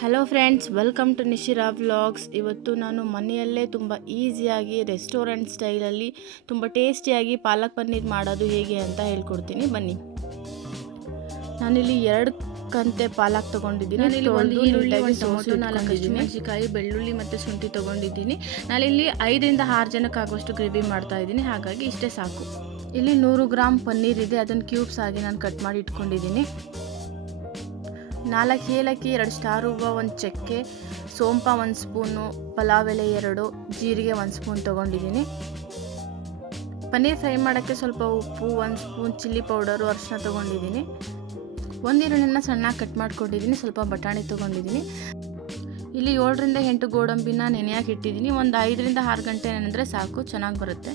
Hello friends, welcome to Nishira vlogs. ಇವತ್ತು ನಾನು ಮನೆಯಲ್ಲೇ ತುಂಬ ಈಸಿಯಾಗಿ ರೆಸ್ಟೋರೆಂಟ್ ಸ್ಟೈಲಲ್ಲಿ ತುಂಬ ಟೇಸ್ಟಿಯಾಗಿ ಪಾಲಕ್ ಪನ್ನೀರ್ ಮಾಡೋದು ಹೇಗೆ ಅಂತ ಹೇಳ್ಕೊಡ್ತೀನಿ, ಬನ್ನಿ. ನಾನಿಲ್ಲಿ 2 ಕಂತೆ ಪಾಲಕ್ ತೊಗೊಂಡಿದ್ದೀನಿ. ನಾನಿಲ್ಲಿ ಒಂದು ಈರುಳ್ಳಿ, ಒಂದು ಟೊಮೊಟೊ, 4 ಹಸಿಮೆಣಸಿನಕಾಯಿ, ಬೆಳ್ಳುಳ್ಳಿ ಮತ್ತು ಶುಂಠಿ ತೊಗೊಂಡಿದ್ದೀನಿ. ನಾನಿಲ್ಲಿ 5ರಿಂದ 6 ಜನಕ್ಕೆ ಆಗುವಷ್ಟು ಗ್ರೇವಿ ಮಾಡ್ತಾ ಇದ್ದೀನಿ, ಹಾಗಾಗಿ ಇಷ್ಟೇ ಸಾಕು. ಇಲ್ಲಿ 100 ಗ್ರಾಮ್ ಪನ್ನೀರ್ ಇದೆ, ಅದನ್ನು ಕ್ಯೂಬ್ಸ್ ಆಗಿ ನಾನು ಕಟ್ ಮಾಡಿ ಇಟ್ಕೊಂಡಿದ್ದೀನಿ. 4 ಏಲಕ್ಕಿ, 2 ಸ್ಟಾರ್ ಹೂವು, 1 ಚಕ್ಕೆ, ಸೋಂಪ 1 ಸ್ಪೂನು, ಪಲಾವ್ ಎಲೆ 2, ಜೀರಿಗೆ 1 ಸ್ಪೂನ್ ತೊಗೊಂಡಿದ್ದೀನಿ. ಪನ್ನೀರ್ ಫ್ರೈ ಮಾಡೋಕ್ಕೆ ಸ್ವಲ್ಪ ಉಪ್ಪು, 1 ಸ್ಪೂನ್ ಚಿಲ್ಲಿ ಪೌಡರು, ಅರಿಶಿನ ತೊಗೊಂಡಿದ್ದೀನಿ. 1 ಈರುಳ್ಳಿನ ಸಣ್ಣಗೆ ಕಟ್ ಮಾಡ್ಕೊಂಡಿದ್ದೀನಿ. ಸ್ವಲ್ಪ ಬಟಾಣಿ ತೊಗೊಂಡಿದ್ದೀನಿ. ಇಲ್ಲಿ 7ರಿಂದ 8 ಗೋಡಂಬಿನ ನೆನೆಯಾಗಿ ಇಟ್ಟಿದ್ದೀನಿ. ಒಂದು 5ರಿಂದ 6 ಗಂಟೆ ನೆನೆದ್ರೆ ಸಾಕು, ಚೆನ್ನಾಗಿ ಬರುತ್ತೆ.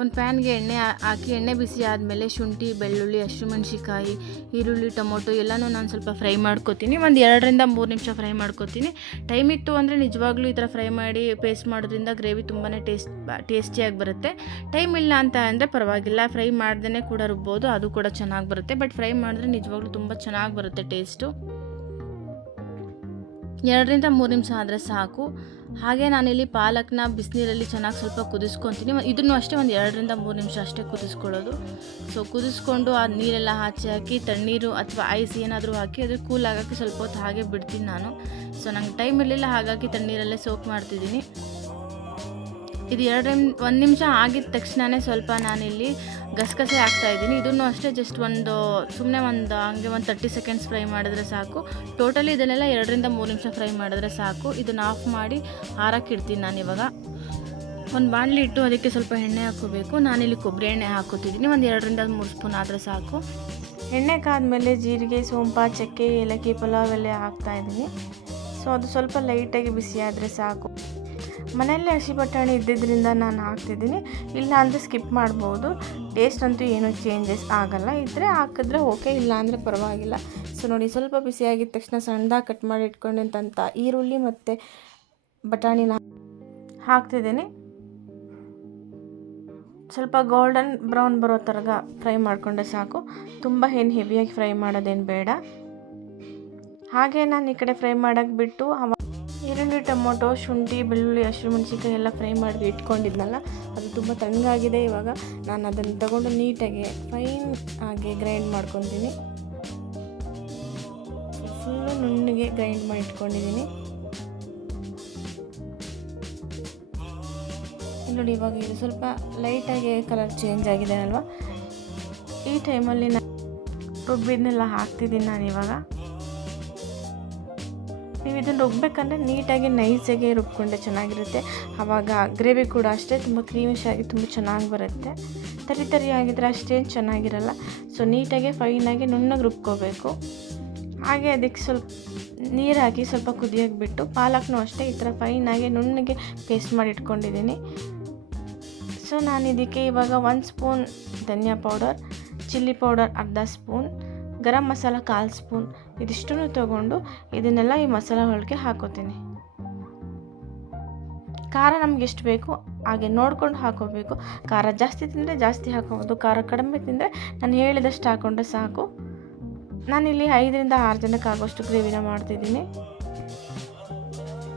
ಒಂದು ಪ್ಯಾನ್ಗೆ ಎಣ್ಣೆ ಹಾಕಿ, ಎಣ್ಣೆ ಬಿಸಿ ಆದಮೇಲೆ ಶುಂಠಿ, ಬೆಳ್ಳುಳ್ಳಿ, ಹಸಿಮೆಣಸಿಕಾಯಿ, ಈರುಳ್ಳಿ, ಟೊಮೊಟೊ ಎಲ್ಲನೂ ನಾನು ಸ್ವಲ್ಪ ಫ್ರೈ ಮಾಡ್ಕೊತೀನಿ. ಒಂದು 2ರಿಂದ 3 ನಿಮಿಷ ಫ್ರೈ ಮಾಡ್ಕೊತೀನಿ. ಟೈಮ್ ಇತ್ತು ಅಂದರೆ ನಿಜವಾಗ್ಲೂ ಈ ಥರ ಫ್ರೈ ಮಾಡಿ ಪೇಸ್ಟ್ ಮಾಡೋದ್ರಿಂದ ಗ್ರೇವಿ ತುಂಬಾ ಟೇಸ್ಟಿಯಾಗಿ ಬರುತ್ತೆ. ಟೈಮ್ ಇಲ್ಲ ಅಂತ ಅಂದರೆ ಪರವಾಗಿಲ್ಲ, ಫ್ರೈ ಮಾಡ್ದೇ ಕೂಡ ರುಬ್ಬೋದು, ಅದು ಕೂಡ ಚೆನ್ನಾಗಿ ಬರುತ್ತೆ. ಬಟ್ ಫ್ರೈ ಮಾಡಿದ್ರೆ ನಿಜವಾಗ್ಲೂ ತುಂಬ ಚೆನ್ನಾಗಿ ಬರುತ್ತೆ ಟೇಸ್ಟು. 2ರಿಂದ 3 ನಿಮಿಷ ಆದರೆ ಸಾಕು. ಹಾಗೆ ನಾನಿಲ್ಲಿ ಪಾಲಕ್ನ ಬಿಸಿನೀರಲ್ಲಿ ಚೆನ್ನಾಗಿ ಸ್ವಲ್ಪ ಕುದಿಸ್ಕೊತೀನಿ. ಇದನ್ನು ಅಷ್ಟೇ ಒಂದು 2ರಿಂದ 3 ನಿಮಿಷ ಅಷ್ಟೇ ಕುದಿಸ್ಕೊಳ್ಳೋದು. ಸೊ ಕುದಿಸ್ಕೊಂಡು ಆ ನೀರೆಲ್ಲ ಹಾಕಿ ತಣ್ಣೀರು ಅಥವಾ ಐಸ್ ಏನಾದರೂ ಹಾಕಿ ಅದು ಕೂಲ್ ಆಗೋಕ್ಕೆ ಸ್ವಲ್ಪ ಹೊತ್ತು ಹಾಗೆ ಬಿಡ್ತೀನಿ ನಾನು. ಸೊ ನಂಗೆ ಟೈಮ್ ಇರಲಿಲ್ಲ, ಹಾಗಾಗಿ ತಣ್ಣೀರಲ್ಲೇ ಸೋಕ್ ಮಾಡ್ತಿದ್ದೀನಿ. ಇದು 1 ನಿಮಿಷ ಆಗಿದ ತಕ್ಷಣವೇ ಸ್ವಲ್ಪ ನಾನಿಲ್ಲಿ ಗಸಗಸೆ ಹಾಕ್ತಾಯಿದ್ದೀನಿ. ಇದನ್ನು ಅಷ್ಟೇ ಜಸ್ಟ್ ಸುಮ್ಮನೆ ಹಂಗೆ ಒಂದು 30 ಸೆಕೆಂಡ್ಸ್ ಫ್ರೈ ಮಾಡಿದ್ರೆ ಸಾಕು. ಟೋಟಲಿ ಇದನ್ನೆಲ್ಲ 2ರಿಂದ 3 ನಿಮಿಷ ಫ್ರೈ ಮಾಡಿದ್ರೆ ಸಾಕು. ಇದನ್ನು ಆಫ್ ಮಾಡಿ ಆರಕ್ಕಿಡ್ತೀನಿ ನಾನಿವಾಗ. ಒಂದು ಬಾಣಲಿ ಇಟ್ಟು ಅದಕ್ಕೆ ಸ್ವಲ್ಪ ಎಣ್ಣೆ ಹಾಕೋಬೇಕು. ನಾನಿಲ್ಲಿ ಕೊಬ್ಬರಿ ಎಣ್ಣೆ ಹಾಕೋತಿದ್ದೀನಿ. ಒಂದು 2ರಿಂದ 3 ಸ್ಪೂನ್ ಆದರೆ ಸಾಕು. ಎಣ್ಣೆ ಕಾದ್ಮೇಲೆ ಜೀರಿಗೆ, ಸೋಂಪ, ಚಕ್ಕೆ, ಏಲಕ್ಕಿ, ಪಲಾವ್ ಎಲೆ ಹಾಕ್ತಾಯಿದ್ದೀನಿ. ಸೊ ಅದು ಸ್ವಲ್ಪ ಲೈಟಾಗಿ ಬಿಸಿ ಆದರೆ ಸಾಕು. ಮನೆಯಲ್ಲೇ ಹಸಿ ಬಟಾಣಿ ಇದ್ದಿದ್ದರಿಂದ ನಾನು ಹಾಕ್ತಿದ್ದೀನಿ, ಇಲ್ಲ ಅಂದರೆ ಸ್ಕಿಪ್ ಮಾಡ್ಬೋದು. ಟೇಸ್ಟ್ ಅಂತೂ ಏನೂ ಚೇಂಜಸ್ ಆಗಲ್ಲ. ಇದ್ದರೆ ಹಾಕಿದ್ರೆ ಓಕೆ, ಇಲ್ಲ ಅಂದರೆ ಪರವಾಗಿಲ್ಲ. ಸೊ ನೋಡಿ, ಸ್ವಲ್ಪ ಬಿಸಿಯಾಗಿದ್ದ ತಕ್ಷಣ ಸಣ್ಣದಾಗಿ ಕಟ್ ಮಾಡಿ ಇಟ್ಕೊಂಡಿದ್ದಂಥ ಈರುಳ್ಳಿ ಮತ್ತು ಬಟಾಣಿನ ಹಾಕ್ತಿದ್ದೀನಿ. ಸ್ವಲ್ಪ ಗೋಲ್ಡನ್ ಬ್ರೌನ್ ಬರೋ ಥರ ಫ್ರೈ ಮಾಡಿಕೊಂಡ್ರೆ ಸಾಕು. ತುಂಬ ಹೆವಿಯಾಗಿ ಫ್ರೈ ಮಾಡೋದೇನು ಬೇಡ. ಹಾಗೆ ನಾನು ಈ ಕಡೆ ಫ್ರೈ ಮಾಡೋಕ್ಕೆ ಬಿಟ್ಟು ಈರುಳ್ಳಿ, ಟೊಮೊಟೊ, ಶುಂಠಿ, ಬೆಳ್ಳುಳ್ಳಿ, ಹಸಿಮೆಣಸಿನಕಾಯಿ ಎಲ್ಲ ಫ್ರೈ ಮಾಡಿ ಇಟ್ಕೊಂಡಿದ್ನಲ್ಲ, ಅದು ತುಂಬ ತಣ್ಣಗಾಗಿದೆ. ಇವಾಗ ನಾನು ಅದನ್ನು ತಗೊಂಡು ನೀಟಾಗಿ ಫೈನ್ ಆಗಿ ಗ್ರೈಂಡ್ ಮಾಡ್ಕೊತೀನಿ. ಫುಲ್ಲು ನುಣ್ಣಗೆ ಗ್ರೈಂಡ್ ಮಾಡಿ ಇಟ್ಕೊಂಡಿದ್ದೀನಿ. ನೋಡಿ, ಇವಾಗ ಇದು ಸ್ವಲ್ಪ ಲೈಟಾಗಿ ಕಲರ್ ಚೇಂಜ್ ಆಗಿದೆ ಅಲ್ವಾ. ಈ ಟೈಮಲ್ಲಿ ನಾನು ರುಬ್ಬಿದ್ನೆಲ್ಲ ಹಾಕ್ತಿದ್ದೀನಿ ನಾನಿವಾಗ. ನೀವು ಇದನ್ನು ರುಬ್ಬೇಕಂದ್ರೆ ನೀಟಾಗಿ ನೈಸಾಗಿ ರುಬ್ಕೊಂಡ್ರೆ ಚೆನ್ನಾಗಿರುತ್ತೆ. ಆವಾಗ ಗ್ರೇವಿ ಕೂಡ ಅಷ್ಟೇ ತುಂಬ ಕ್ರೀಮಿಶ್ ಆಗಿ ತುಂಬ ಚೆನ್ನಾಗಿ ಬರುತ್ತೆ. ತರಿ ಆಗಿದ್ರೆ ಅಷ್ಟೇನು ಚೆನ್ನಾಗಿರಲ್ಲ. ಸೊ ನೀಟಾಗಿ ಫೈನಾಗಿ ನುಣ್ಣಗೆ ರುಬ್ಕೋಬೇಕು. ಹಾಗೆ ಅದಕ್ಕೆ ಸ್ವಲ್ಪ ನೀರು ಹಾಕಿ ಸ್ವಲ್ಪ ಕುದಿಯೋಕೆ ಬಿಟ್ಟು ಪಾಲಕ್ನೂ ಅಷ್ಟೇ ಈ ಥರ ಫೈನಾಗಿ ನುಣ್ಣಗೆ ಪೇಸ್ಟ್ ಮಾಡಿ ಇಟ್ಕೊಂಡಿದ್ದೀನಿ. ಸೊ ನಾನು ಇದಕ್ಕೆ ಇವಾಗ 1 ಸ್ಪೂನ್ ಧನಿಯಾ powder, chilli powder 1/2 spoon, garam masala 1/4 spoon, ಇದಿಷ್ಟನ್ನು ತೊಗೊಂಡು ಇದನ್ನೆಲ್ಲ ಈ ಮಸಾಲ ಒಳಗೆ ಹಾಕೋತೀನಿ. ಖಾರ ನಮ್ಗೆ ಎಷ್ಟು ಬೇಕು ಹಾಗೆ ನೋಡ್ಕೊಂಡು ಹಾಕೋಬೇಕು. ಖಾರ ಜಾಸ್ತಿ ತಿಂದರೆ ಜಾಸ್ತಿ ಹಾಕೋಬೋದು, ಖಾರ ಕಡಿಮೆ ತಿಂದರೆ ನಾನು ಹೇಳಿದಷ್ಟು ಹಾಕ್ಕೊಂಡ್ರೆ ಸಾಕು. ನಾನಿಲ್ಲಿ 5ರಿಂದ 6 ಜನಕ್ಕೆ ಆಗೋಷ್ಟು ಗ್ರೇವಿನ ಮಾಡ್ತಿದ್ದೀನಿ.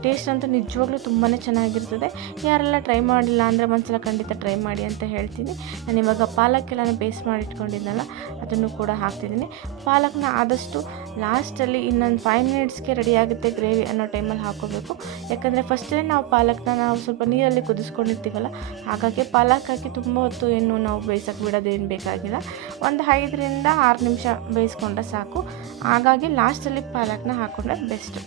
ಟೇಸ್ಟ್ ಅಂತೂ ನಿಜವಾಗ್ಲೂ ತುಂಬಾ ಚೆನ್ನಾಗಿರ್ತದೆ. ಯಾರೆಲ್ಲ ಟ್ರೈ ಮಾಡಿಲ್ಲ ಅಂದರೆ ಒಂದ್ಸಲ ಖಂಡಿತ ಟ್ರೈ ಮಾಡಿ ಅಂತ ಹೇಳ್ತೀನಿ. ನಾನು ಇವಾಗ ಪಾಲಕ್ಕೆಲ್ಲ ಪೇಸ್ಟ್ ಮಾಡಿ ಇಟ್ಕೊಂಡಿದ್ನಲ್ಲ, ಅದನ್ನು ಕೂಡ ಹಾಕ್ತಿದ್ದೀನಿ. ಪಾಲಕ್ನ ಆದಷ್ಟು ಲಾಸ್ಟಲ್ಲಿ ಇನ್ನೊಂದು 5 ಮಿನಿಟ್ಸ್ಗೆ ರೆಡಿ ಆಗುತ್ತೆ ಗ್ರೇವಿ ಅನ್ನೋ ಟೈಮಲ್ಲಿ ಹಾಕೋಬೇಕು. ಯಾಕಂದರೆ ಫಸ್ಟೇ ನಾವು ಪಾಲಕ್ನ ಸ್ವಲ್ಪ ನೀರಲ್ಲಿ ಕುದಿಸ್ಕೊಂಡಿರ್ತೀವಲ್ಲ, ಹಾಗಾಗಿ ಪಾಲಕ್ ಹಾಕಿ ತುಂಬ ಹೊತ್ತು ಏನು ನಾವು ಬೇಯಿಸೋಕೆ ಬಿಡೋದೇನು ಬೇಕಾಗಿಲ್ಲ. ಒಂದು 5ರಿಂದ 6 ನಿಮಿಷ ಬೇಯಿಸ್ಕೊಂಡ್ರೆ ಸಾಕು. ಹಾಗಾಗಿ ಲಾಸ್ಟಲ್ಲಿ ಪಾಲಕ್ನ ಹಾಕ್ಕೊಂಡ್ರೆ ಬೆಸ್ಟು.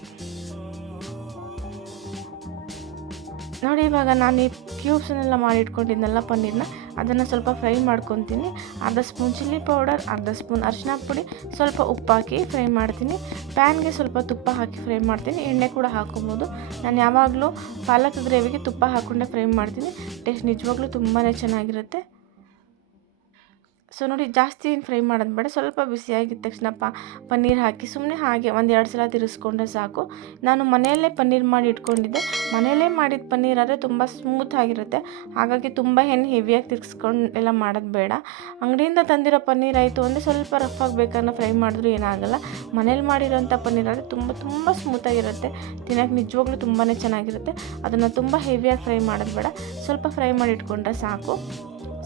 ನೋಡಿ, ಇವಾಗ ನಾನು ಈ ಕ್ಯೂಬ್ಸನ್ನೆಲ್ಲ ಮಾಡಿ ಇಟ್ಕೊಂಡಿದ್ನಲ್ಲ ಪನ್ನೀರ್ನ, ಅದನ್ನು ಸ್ವಲ್ಪ ಫ್ರೈ ಮಾಡ್ಕೊತೀನಿ. 1/2 ಸ್ಪೂನ್ ಚಿಲ್ಲಿ ಪೌಡರ್, 1/2 ಸ್ಪೂನ್ ಅರಿಶಿನ ಪುಡಿ, ಸ್ವಲ್ಪ ಉಪ್ಪು ಹಾಕಿ ಫ್ರೈ ಮಾಡ್ತೀನಿ. ಪ್ಯಾನ್ಗೆ ಸ್ವಲ್ಪ ತುಪ್ಪ ಹಾಕಿ ಫ್ರೈ ಮಾಡ್ತೀನಿ. ಎಣ್ಣೆ ಕೂಡ ಹಾಕೊಬೋದು. ನಾನು ಯಾವಾಗಲೂ ಪಾಲಕ್ ಗ್ರೇವಿಗೆ ತುಪ್ಪ ಹಾಕ್ಕೊಂಡೆ ಫ್ರೈ ಮಾಡ್ತೀನಿ. ಟೇಸ್ಟ್ ನಿಜವಾಗ್ಲೂ ತುಂಬಾ ಚೆನ್ನಾಗಿರುತ್ತೆ. ಸೊ ನೋಡಿ ಜಾಸ್ತಿ ಏನು ಫ್ರೈ ಮಾಡೋದು ಬೇಡ, ಸ್ವಲ್ಪ ಬಿಸಿಯಾಗಿದ್ದ ತಕ್ಷಣ ಪನ್ನೀರ್ ಹಾಕಿ ಸುಮ್ಮನೆ ಹಾಗೆ 1-2 ಸಲ ತಿರ್ಸ್ಕೊಂಡ್ರೆ ಸಾಕು. ನಾನು ಮನೆಯಲ್ಲೇ ಪನ್ನೀರ್ ಮಾಡಿ ಇಟ್ಕೊಂಡಿದ್ದೆ. ಮನೆಯಲ್ಲೇ ಮಾಡಿದ ಪನ್ನೀರ್ ಆದರೆ ತುಂಬ ಸ್ಮೂತ್ ಆಗಿರುತ್ತೆ, ಹಾಗಾಗಿ ತುಂಬ ಏನು ಹೆವಿಯಾಗಿ ತಿರ್ಸ್ಕೊಂಡು ಎಲ್ಲ ಮಾಡೋದು ಬೇಡ. ಅಂಗಡಿಯಿಂದ ತಂದಿರೋ ಪನ್ನೀರ್ ಆಯಿತು ಅಂದರೆ ಸ್ವಲ್ಪ ರಫ್ ಆಗಬೇಕನ್ನೋ ಫ್ರೈ ಮಾಡಿದ್ರೂ ಏನಾಗಲ್ಲ. ಮನೇಲಿ ಮಾಡಿರೋಂಥ ಪನ್ನೀರ್ ಆದರೆ ತುಂಬ ಸ್ಮೂತಾಗಿರುತ್ತೆ, ತಿನ್ನೋಕೆ ನಿಜವಾಗ್ಲೂ ತುಂಬಾ ಚೆನ್ನಾಗಿರುತ್ತೆ. ಅದನ್ನು ತುಂಬ ಹೆವಿಯಾಗಿ ಫ್ರೈ ಮಾಡೋದು ಬೇಡ, ಸ್ವಲ್ಪ ಫ್ರೈ ಮಾಡಿ ಇಟ್ಕೊಂಡ್ರೆ ಸಾಕು.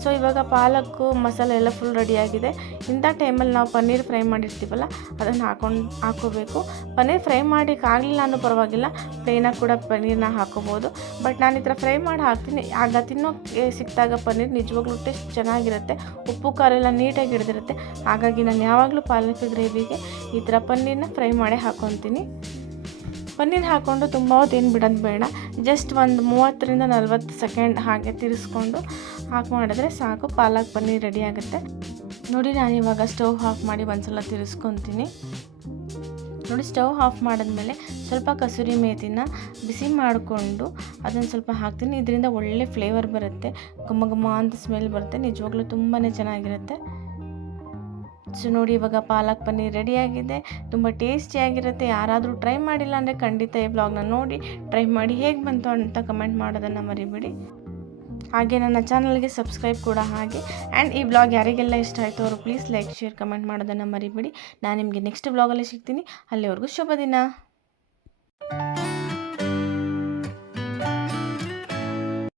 ಸೊ ಇವಾಗ ಪಾಲಕ್ಕು ಮಸಾಲೆ ಎಲ್ಲ ಫುಲ್ ರೆಡಿಯಾಗಿದೆ. ಇಂಥ ಟೈಮಲ್ಲಿ ನಾವು ಪನ್ನೀರ್ ಫ್ರೈ ಮಾಡಿರ್ತೀವಲ್ಲ ಅದನ್ನು ಹಾಕೋಬೇಕು. ಪನ್ನೀರ್ ಫ್ರೈ ಮಾಡೋಕ್ಕಾಗಲಿಲ್ಲ ಅನ್ನೋ ಪರವಾಗಿಲ್ಲ, ಪ್ಲೇನಾಗಿ ಕೂಡ ಪನ್ನೀರನ್ನ ಹಾಕೋಬೋದು. ಬಟ್ ನಾನು ಈ ಥರ ಫ್ರೈ ಮಾಡಿ ಹಾಕ್ತೀನಿ, ಆಗ ತಿನ್ನೋಕ್ಕೆ ಸಿಕ್ಕಿದಾಗ ಪನ್ನೀರ್ ನಿಜವಾಗ್ಲೂ ಟೇಸ್ಟ್ ಚೆನ್ನಾಗಿರುತ್ತೆ, ಉಪ್ಪು ಖಾರ ಎಲ್ಲ ನೀಟಾಗಿ ಹಿಡಿದಿರುತ್ತೆ. ಹಾಗಾಗಿ ನಾನು ಯಾವಾಗಲೂ ಪಾಲಕ್ ಗ್ರೇವಿಗೆ ಈ ಥರ ಪನ್ನೀರನ್ನ ಫ್ರೈ ಮಾಡಿ ಹಾಕ್ಕೊತೀನಿ. ಪನ್ನೀರ್ ಹಾಕ್ಕೊಂಡು ತುಂಬ ಹೊತ್ತು ಏನು ಬಿಡೋದು ಬೇಡ, ಜಸ್ಟ್ ಒಂದು 30-40 ಸೆಕೆಂಡ್ ಹಾಗೆ ತಿರ್ಸ್ಕೊಂಡು ಮಾಡಿದ್ರೆ ಸಾಕು, ಪಾಲಕ್ ಪನ್ನೀರ್ ರೆಡಿ ಆಗುತ್ತೆ. ನೋಡಿ ನಾನಿವಾಗ ಸ್ಟವ್ ಆಫ್ ಮಾಡಿ ಒಂದ್ಸಲ ತಿರ್ಸ್ಕೊತೀನಿ. ನೋಡಿ ಸ್ಟವ್ ಆಫ್ ಮಾಡಿದ್ಮೇಲೆ ಸ್ವಲ್ಪ ಕಸೂರಿ ಮೇಥಿನ ಬಿಸಿ ಮಾಡಿಕೊಂಡು ಅದನ್ನು ಸ್ವಲ್ಪ ಹಾಕ್ತೀನಿ. ಇದರಿಂದ ಒಳ್ಳೆ ಫ್ಲೇವರ್ ಬರುತ್ತೆ, ಘಮ ಅಂತ ಸ್ಮೆಲ್ ಬರುತ್ತೆ, ನಿಜವಾಗ್ಲೂ ತುಂಬಾ ಚೆನ್ನಾಗಿರುತ್ತೆ. ಸೊ ನೋಡಿ ಇವಾಗ ಪಾಲಕ್ ಪನ್ನೀರ್ ರೆಡಿಯಾಗಿದೆ, ತುಂಬ ಟೇಸ್ಟಿಯಾಗಿರುತ್ತೆ. ಯಾರಾದರೂ ಟ್ರೈ ಮಾಡಿಲ್ಲ ಅಂದರೆ ಖಂಡಿತ ಈ ವ್ಲಾಗ್ನ ನೋಡಿ ಟ್ರೈ ಮಾಡಿ ಹೇಗೆ ಬಂತು ಅಂತ ಕಮೆಂಟ್ ಮಾಡೋದನ್ನು ಮರಿಬೇಡಿ. ಹಾಗೆ ನನ್ನ ಚಾನಲ್ಗೆ ಸಬ್ಸ್ಕ್ರೈಬ್ ಕೂಡ ಹಾಗೆ. ಆ್ಯಂಡ್ ಈ ವ್ಲಾಗ್ ಯಾರಿಗೆಲ್ಲ ಇಷ್ಟ ಆಯಿತು ಅವರು ಪ್ಲೀಸ್ ಲೈಕ್ ಶೇರ್ ಕಮೆಂಟ್ ಮಾಡೋದನ್ನು ಮರಿಬೇಡಿ. ನಾನು ನಿಮಗೆ ನೆಕ್ಸ್ಟ್ ವ್ಲಾಗಲ್ಲಿ ಸಿಗ್ತೀನಿ. ಅಲ್ಲಿವರೆಗೂ ಶುಭ ದಿನ.